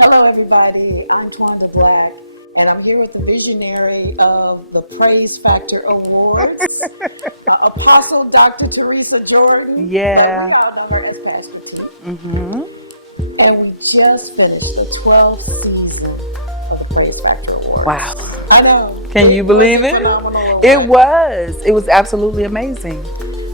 Hello, everybody. I'm Twanda Black, and I'm here with the visionary of the Prayze Factor Awards, Apostle Dr. Teresa Jordan. But we Yeah. all know her as Pastor T. Mm-hmm. And we just finished the 12th season of the Prayze Factor Awards. Wow. I know. Can you believe it? Phenomenal. It was. It was absolutely amazing.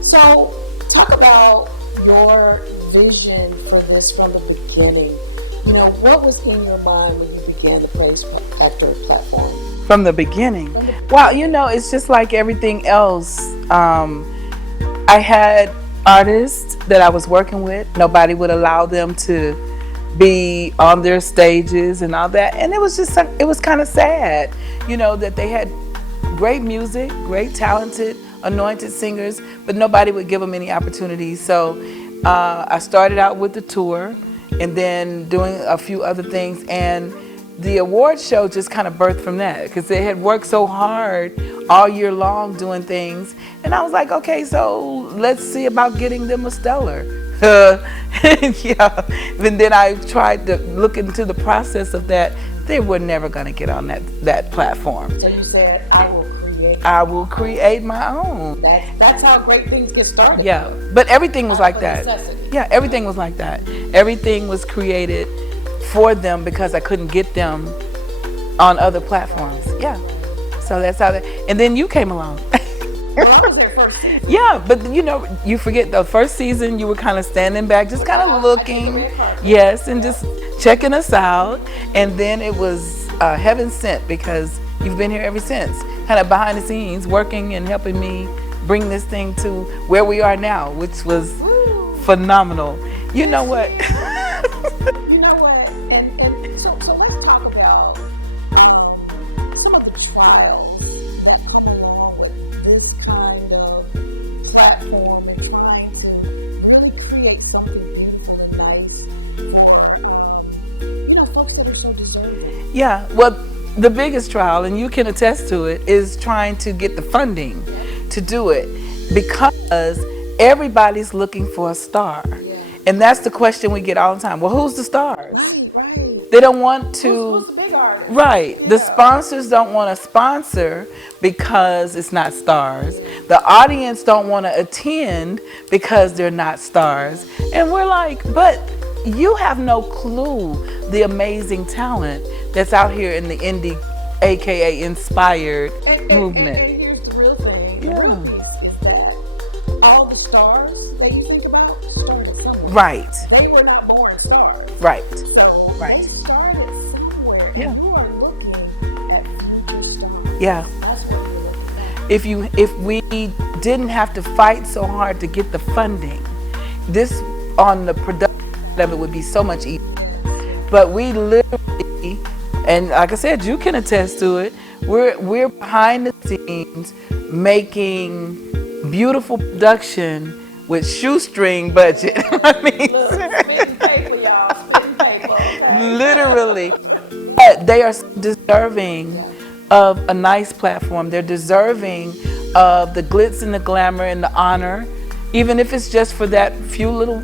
So, talk about your vision for this from the beginning. You know, what was in your mind when you began the Prayze Factor platform? From the beginning. Wow, it's just like everything else. I had artists that I was working with. Nobody would allow them to be on their stages and all that. And it was kind of sad, that they had great music, great talented, anointed singers, but nobody would give them any opportunities. So I started out with the tour and then doing a few other things. And the award show just kind of birthed from that because they had worked so hard all year long doing things. And I was like, okay, so let's see about getting them a stellar. Yeah. And then I tried to look into the process of that. They were never going to get on that platform. So you said, I will create my own. That's how great things get started. Yeah, but everything was like that. Necessity. Yeah, everything was like that. Everything was created for them because I couldn't get them on other platforms. Yeah, so that's how that. And then you came along. Well, I was there first. Yeah, but you forget the first season. You were kind of standing back, just kind of looking. Yes, and just checking us out. And then it was heaven sent because you've been here ever since, kind of behind the scenes, working and helping me bring this thing to where we are now, which was phenomenal. You know what? You know what? And so let's talk about some of the trials along with this kind of platform and trying to really create something nice. Folks that are so deserving. Yeah, well, the biggest trial, and you can attest to it, is trying to get the funding to do it because everybody's looking for a star. Yeah. And that's the question we get all the time. Well, who's the stars? Right. They don't want to. Who's the big artist? Right. Yeah. The sponsors don't want to sponsor because it's not stars. The audience don't want to attend because they're not stars. And we're like, but you have no clue the amazing talent that's out here in the indie, aka inspired movement. And here's the real thing. Yeah. The real piece is that all the stars that you think about started somewhere. Right. They were not born stars. Right. So right. They started somewhere. Yeah. And you are looking at future stars. Yeah. That's what you're looking at. If we didn't have to fight so hard to get the funding, this on the production of it would be so much easier. But we literally, and like I said, you can attest to it, we're behind the scenes making beautiful production with shoestring budget. I mean, look, spitting paper, y'all, spitting paper. Okay? Literally. But they are deserving of a nice platform. They're deserving of the glitz and the glamour and the honor. Even if it's just for that few little,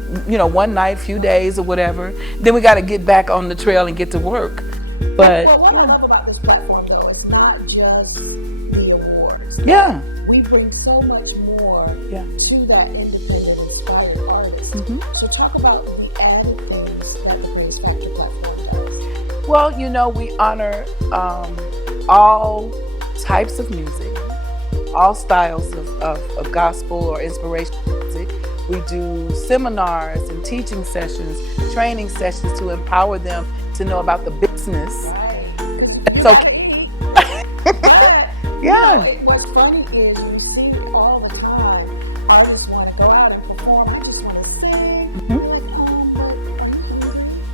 one night, few days or whatever, then we got to get back on the trail and get to work. But what I love about this platform, though, is not just the awards. Yeah. We bring so much more to that independent, inspired artist. Mm-hmm. So talk about the added things that the Prayze Factor platform does. Well, we honor all types of music, all styles of gospel or inspirational music. We do seminars and teaching sessions, training sessions to empower them to know about the business. Right. It's okay. Yeah. What's funny is you see all the time artists want to go out and perform. I just want to sing.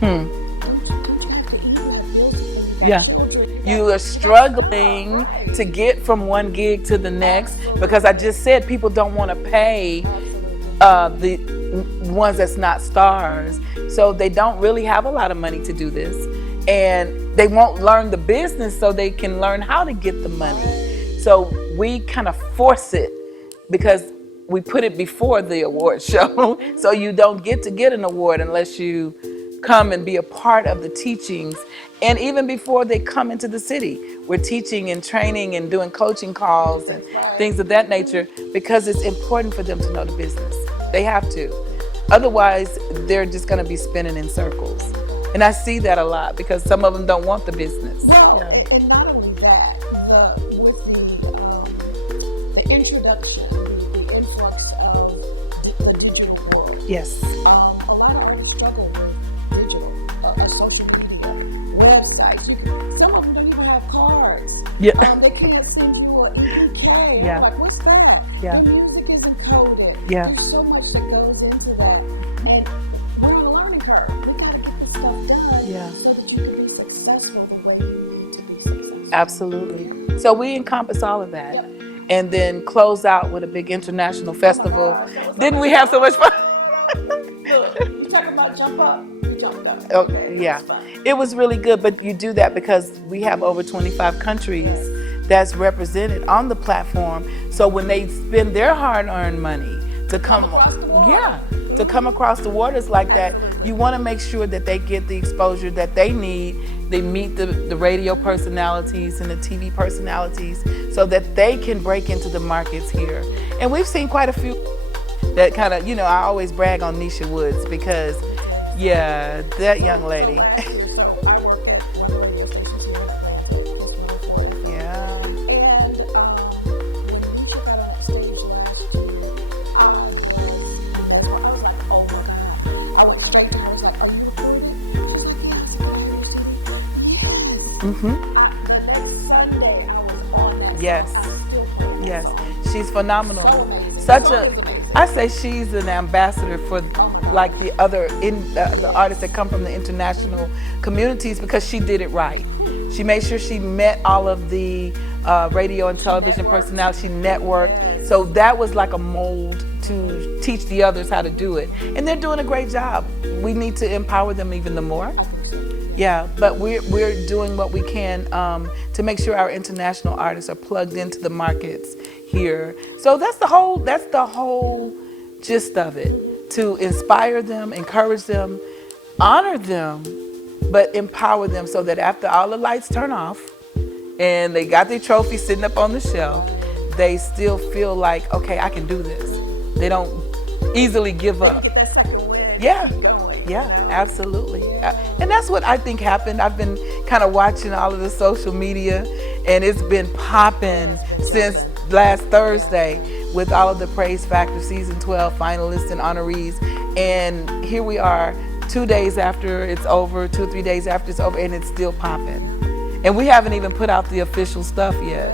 Mm-hmm. Don't you have to eat like this? Yeah. You are struggling to get from one gig to the next because I just said people don't want to pay the ones that's not stars. So they don't really have a lot of money to do this. And they won't learn the business so they can learn how to get the money. So we kind of force it because we put it before the award show. So you don't get to get an award unless you come and be a part of the teachings. And even before they come into the city, we're teaching and training and doing coaching calls and things of that nature, because it's important for them to know the business. They have to. Otherwise, they're just going to be spinning in circles. And I see that a lot because some of them don't want the business. Well, and not only that, the introduction, the influx of the digital world. Yes. A lot of artists struggle with digital, social media, websites. Some of them don't even have cards. Yeah. They can't send through an EPK. Yeah. I'm like, what's that? Yeah. The music is encoded. Yeah. There's so much that goes into that. And we're on a learning curve. We got to get this stuff done so that you can be successful the way you need to be successful. Absolutely. So we encompass all of that. Yep. And then close out with a big international festival. Didn't we have so much fun? Look, you talking about jump up, you jumped up. Oh, yeah. It was really good, but you do that because we have over 25 countries that's represented on the platform. So when they spend their hard-earned money to come across the waters like that, you want to make sure that they get the exposure that they need. They meet the radio personalities and the TV personalities so that they can break into the markets here. And we've seen quite a few that kind of, I always brag on Nisha Woods because, that young lady. The next Sunday I was on that. Yes. She's phenomenal. So I say she's an ambassador for like the other the artists that come from the international communities because she did it right. She made sure she met all of the radio and television personalities. She networked. So that was like a mold to teach the others how to do it. And they're doing a great job. We need to empower them even the more. Yeah, but we're doing what we can to make sure our international artists are plugged into the markets here. So that's the whole gist of it, to inspire them, encourage them, honor them, but empower them so that after all the lights turn off and they got their trophy sitting up on the shelf, they still feel like, okay, I can do this. They don't easily give up. Yeah, absolutely. And that's what I think happened. I've been kind of watching all of the social media, and it's been popping since last Thursday with all of the Prayze Factor Season 12 finalists and honorees. And here we are 2 days after it's over, 2 or 3 days after it's over, and it's still popping. And we haven't even put out the official stuff yet.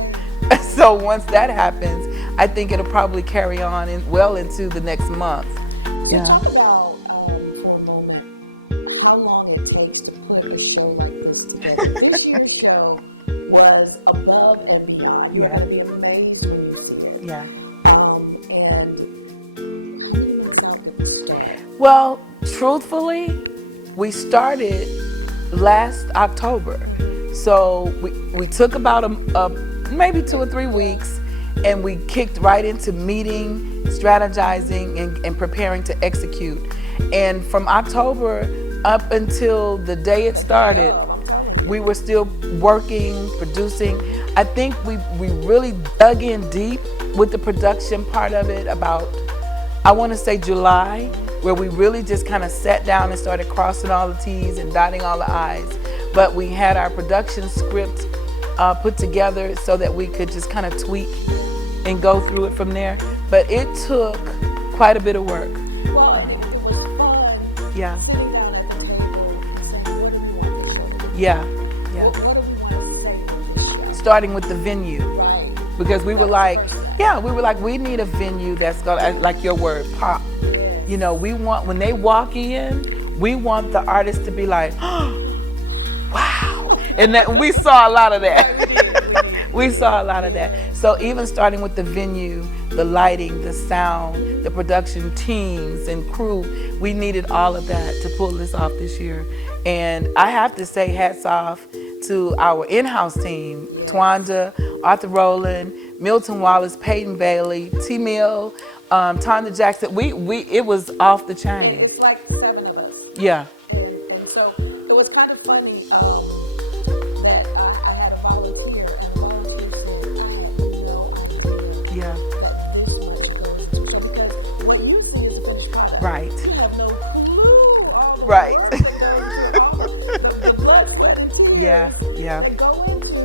So once that happens, I think it'll probably carry on well into the next month. So talk about, for a moment, how long it takes to put a show like this together. This year's show was above and beyond. You're going to be amazed when you see it. Yeah. And how many months out did it start? Well, truthfully, we started last October. So we took about maybe 2 or 3 weeks, and we kicked right into meeting, strategizing, and preparing to execute. And from October up until the day it started, we were still working, producing. I think we really dug in deep with the production part of it about, I want to say July, where we really just kind of sat down and started crossing all the T's and dotting all the I's. But we had our production script put together so that we could just kind of tweak and go through it from there. But it took quite a bit of work. Well, it was fun. Yeah. Sitting down at the table and saying, what do we want to show? Yeah. What do we want to take from this show? Starting with the venue. Right. Because we were like, we need a venue that's gonna, like your word, pop. Yeah. We want, when they walk in, we want the artist to be like, oh, wow. And that we saw a lot of that. We saw a lot of that. So even starting with the venue, the lighting, the sound, the production teams and crew, we needed all of that to pull this off this year. And I have to say hats off to our in-house team, Twanda, Arthur Rowland, Milton Wallace, Peyton Bailey, T-Mill, Tonda Jackson. It was off the chain. It's like 7 of us. Yeah. And kind of funny that I had a volunteer, and volunteer said, I had no idea Yeah. that this much goes into show, because what you see is a finished product. Right. You have no clue all the Right. work that goes into all the blood, sweat, and tears. Yeah, yeah. They go into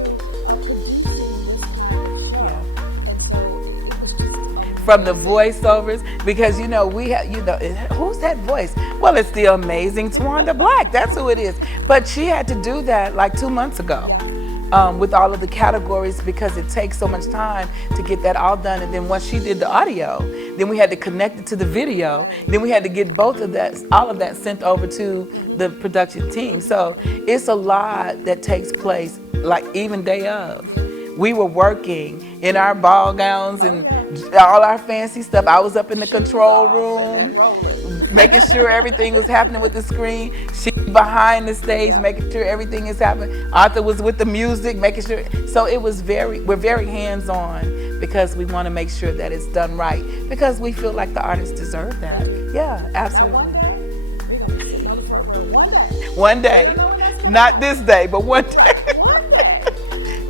producing this kind of show. Yeah. And so it was just amazing. From the voiceovers, because we have, who's that voice? Well, it's the amazing Twanda Black. That's who it is. But she had to do that like 2 months ago. With all of the categories, because it takes so much time to get that all done. And then once she did the audio, then we had to connect it to the video. Then we had to get all of that sent over to the production team. So it's a lot that takes place, like even day of. We were working in our ball gowns and all our fancy stuff. I was up in the control room, making sure everything was happening with the screen. She behind the stage, making sure everything is happening. Arthur was with the music, making sure. So it was we're very hands-on, because we want to make sure that it's done right, because we feel like the artists deserve that. Yeah, absolutely. One day, not this day, but one day.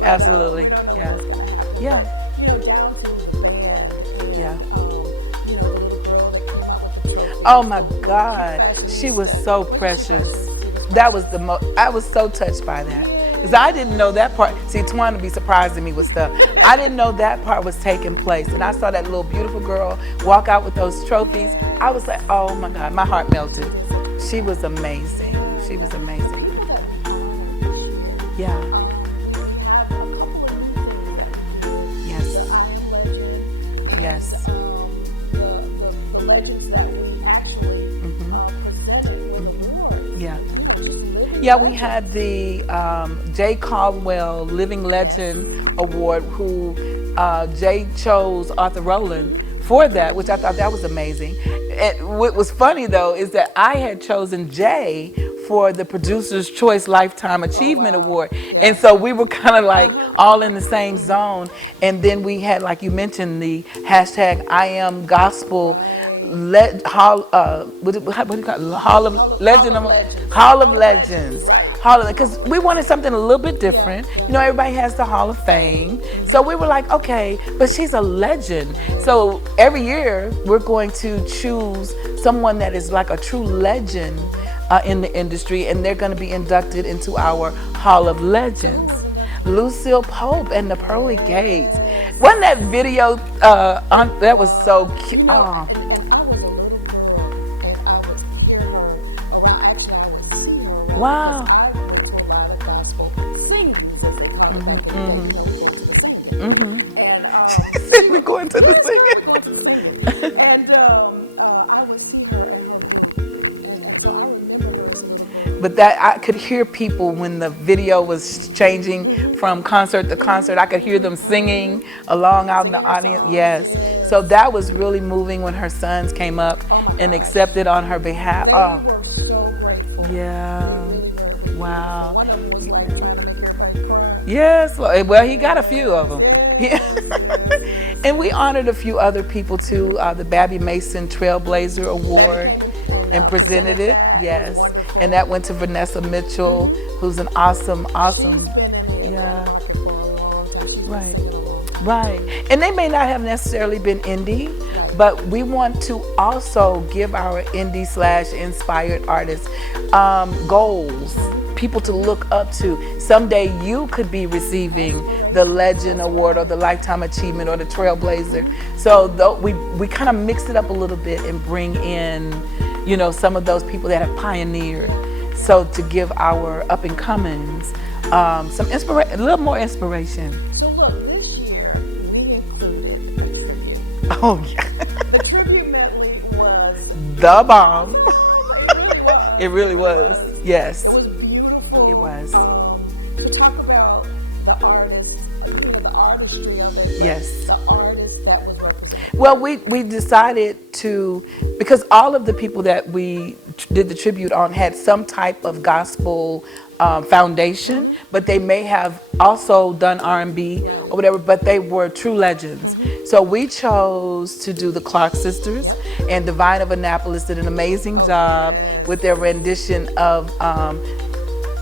Absolutely, yeah. Yeah. Yeah. Oh my God, she was so precious. That was I was so touched by that, because I didn't know that part. See, Twanda be surprising me with stuff. I didn't know that part was taking place, and I saw that little beautiful girl walk out with those trophies. I was like, oh my God, my heart melted. She was amazing. She was amazing. Yeah. Yes. The legends that we actually presented with awards. Yeah. Yeah, we had the Jay Caldwell Living Legend Award, who Jay chose Arthur Rowland for that, which I thought that was amazing. And what was funny though is that I had chosen Jay for the Producer's Choice Lifetime Achievement Award. And so we were kind of like all in the same zone. And then we had, like you mentioned, the hashtag I Am Gospel Hall of Legends. Because we wanted something a little bit different. Everybody has the Hall of Fame. So we were like, okay, but she's a legend. So every year we're going to choose someone that is like a true legend in the industry, and they're going to be inducted into our Hall of Legends. Lucille Pope and the Pearly Gates. Wasn't that video, that was so cute. And I was a little girl, and I would hear her around. Actually, I would see her around. Wow. I went to a lot of gospel singers, as they talk about the singing. And She said we're going to the singing. And I would see her in her group. And so I remember her as a little girl. But that I could hear people when the video was changing from concert to concert. I could hear them singing along out in the audience. Yes. So that was really moving when her sons came up and accepted on her behalf. They were so grateful. Yeah. Wow. One of them was like trying to make everybody cry. Yes. Well, he got a few of them. Yeah. And we honored a few other people too. The Babby Mason Trailblazer Award, and presented it. Yes. And that went to Vanessa Mitchell, who's an awesome. Yeah. Right. And they may not have necessarily been indie, but we want to also give our indie/inspired artists goals, people to look up to. Someday you could be receiving the Legend Award or the Lifetime Achievement or the Trailblazer. So we kind of mix it up a little bit and bring in, some of those people that have pioneered. So to give our up and comings a little more inspiration. So look, this year we included the tribute. Oh yeah. The tribute medley was The bomb. It really was. It really was. Yes. It was beautiful. It was. To talk about the artists, the artistry of it. Yes. The artists that was represented. Well, we decided to, because all of the people that we did the tribute on had some type of gospel foundation, but they may have also done R&B or whatever, but they were true legends. So we chose to do the Clark Sisters, and Divine of Annapolis did an amazing job with their rendition of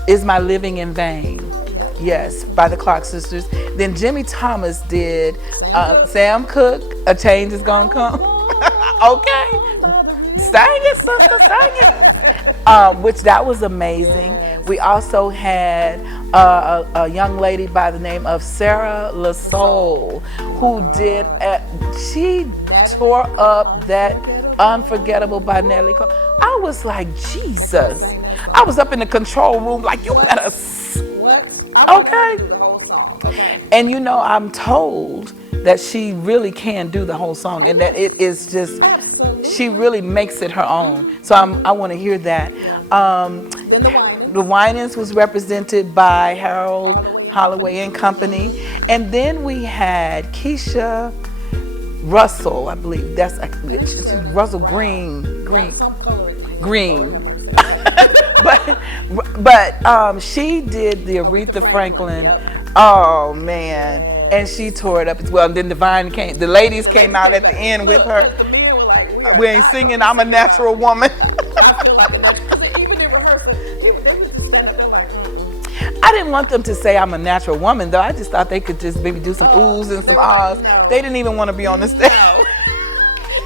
Is My Living in Vain? Yes, by the Clark Sisters. Then Jimmy Thomas did Sam Cooke, A Change Is Gonna Come. Okay. Sing it, sister, sing it. Which that was amazing. We also had a young lady by the name of Sarah LaSoul, who did, she tore up that Unforgettable by Nelly Cole. I was like, Jesus. I was up in the control room like, you better. Okay. And you know, I'm told that she really can do the whole song, and that it is just, she really makes it her own. So I want to hear that. The Winans was represented by Harold Holloway and Company. And then we had Keisha Russell, I believe. That's Russell Green. but she did the Aretha Franklin. Oh man, and she tore it up as well. And then the ladies came out at the end with her. We ain't singing I'm a Natural Woman. I didn't want them to say I'm a natural woman, though. I just thought they could just maybe do some oohs and some ahs. They didn't even want to be on the stage.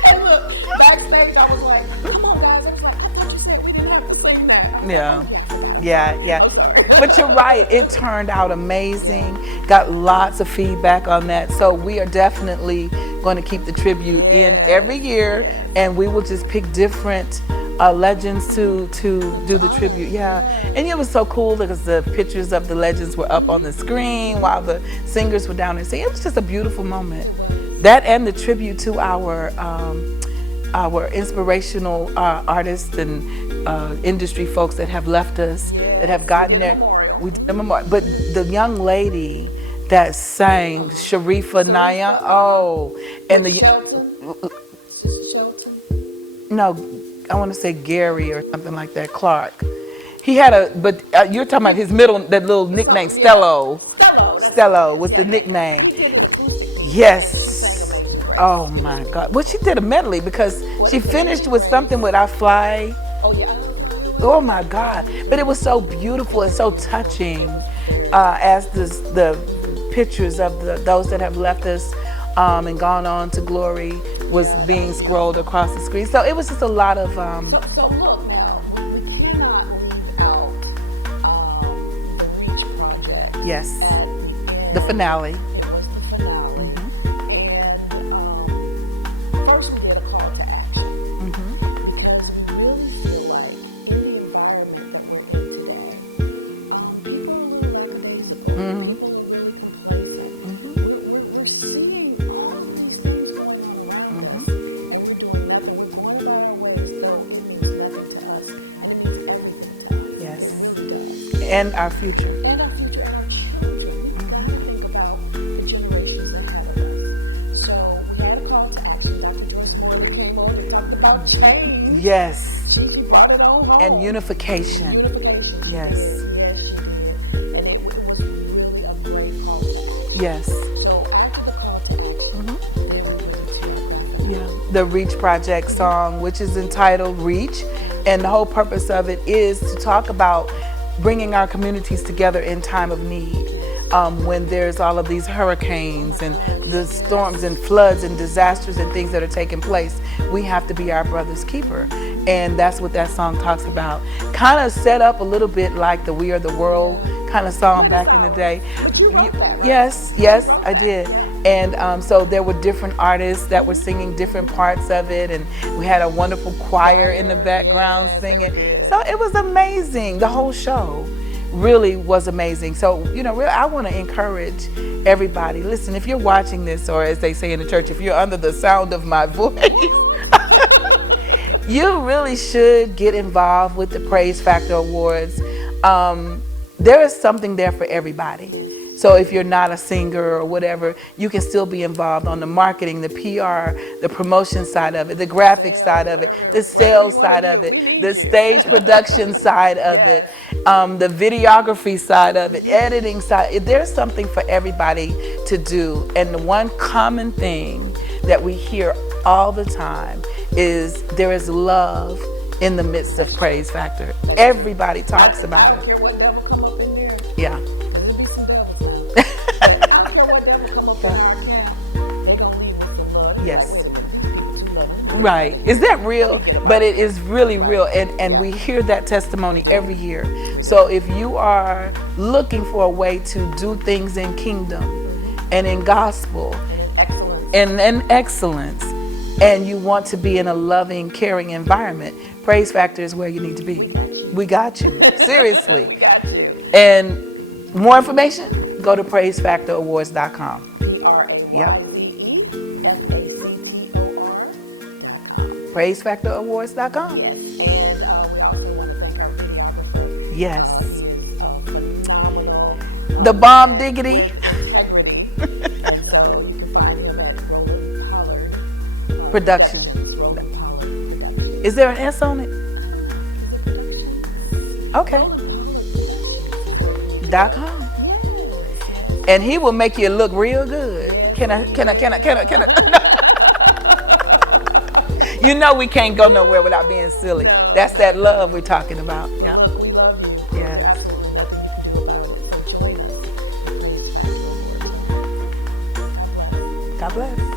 And look, backstage I was like, come on guys, I thought you said we didn't have to sing that. Yeah. But you're right. It turned out amazing. Got lots of feedback on that. So we are definitely going to keep the tribute in every year, and we will just pick different legends to do the tribute. Yeah. And it was so cool because the pictures of the legends were up on the screen while the singers were down there singing. It was just a beautiful moment. That and the tribute to our inspirational artists and industry folks that have left us, that have gotten there. We did a memorial. But the young lady that sang, Sharifa Naya, and no, I want to say Gary or something like that, Clark. He had but you're talking about his that little nickname, Stello. Stello was the nickname. Yes. Oh my God. Well, she did a medley because she finished with something with I Fly. Oh my God. But it was so beautiful and so touching as the pictures of those that have left us and gone on to glory was being scrolled across the screen. So it was just a lot of. So look now, we cannot leave out the Reach project. Yes. The finale. It was the finale. And first we did a call to action. Because we really feel like in the environment that we're in today, people are really lackadaisical. People are really complacent. We're seeing all these things going on around us, and we're doing nothing. We're going about our ways, though it means nothing to us, and it means everything to us. Yes. It really does. And our future. And our future, our children. We got to think about the generations ahead of us. So we had a call to action. Dr. Joyce Moore came on and talked about change. Yes. She brought it on home. And unification. Unification. Yes. Yes, she did. And it was really a great call to action. Yes. So after the call to action, then we really started. Yeah. The Reach Project song, which is entitled Reach. And the whole purpose of it is to talk about bringing our communities together in time of need. When there's all of these hurricanes and the storms and floods and disasters and things that are taking place, we have to be our brother's keeper. And that's what that song talks about. Kind of set up a little bit like the We Are the World kind of song back in the day. But you wrote that. Yes, I did. And so there were different artists that were singing different parts of it, and we had a wonderful choir in the background singing. So it was amazing. The whole show really was amazing. So, you know, really, I want to encourage everybody. Listen, if you're watching this, or as they say in the church, if you're under the sound of my voice, you really should get involved with the Prayze Factor Awards. There is something there for everybody. So if you're not a singer or whatever, you can still be involved on the marketing, the PR, the promotion side of it, the graphic side of it, the sales side of it, the stage production side of it, the videography side of it, editing side. There's something for everybody to do. And the one common thing that we hear all the time is there is love in the midst of Prayze Factor. Everybody talks about it. Yeah. There'll be some devil times. But I don't care what devil come up from our camp, they're going to leave us to love. Yes. To love. Right. Is that real? But it is really real. And we hear that testimony every year. So if you are looking for a way to do things in kingdom and in gospel and in excellence, and you want to be in a loving, caring environment, Prayze Factor is where you need to be. We got you. Seriously. And more information, go to PrayzeFactorAwards.com. Yep. PrayzeFactorAwards.com. Yes. And we also want to thank our videographer. Yes. Phenomenal. The bomb diggity. Integrity. And so you can find him at Rolling Color Production. Rolling Color Production. Is there an S on it? Okay. .com. And he will make you look real good. Can I? You know we can't go nowhere without being silly. That's that love we're talking about. Yeah. Yes. God bless.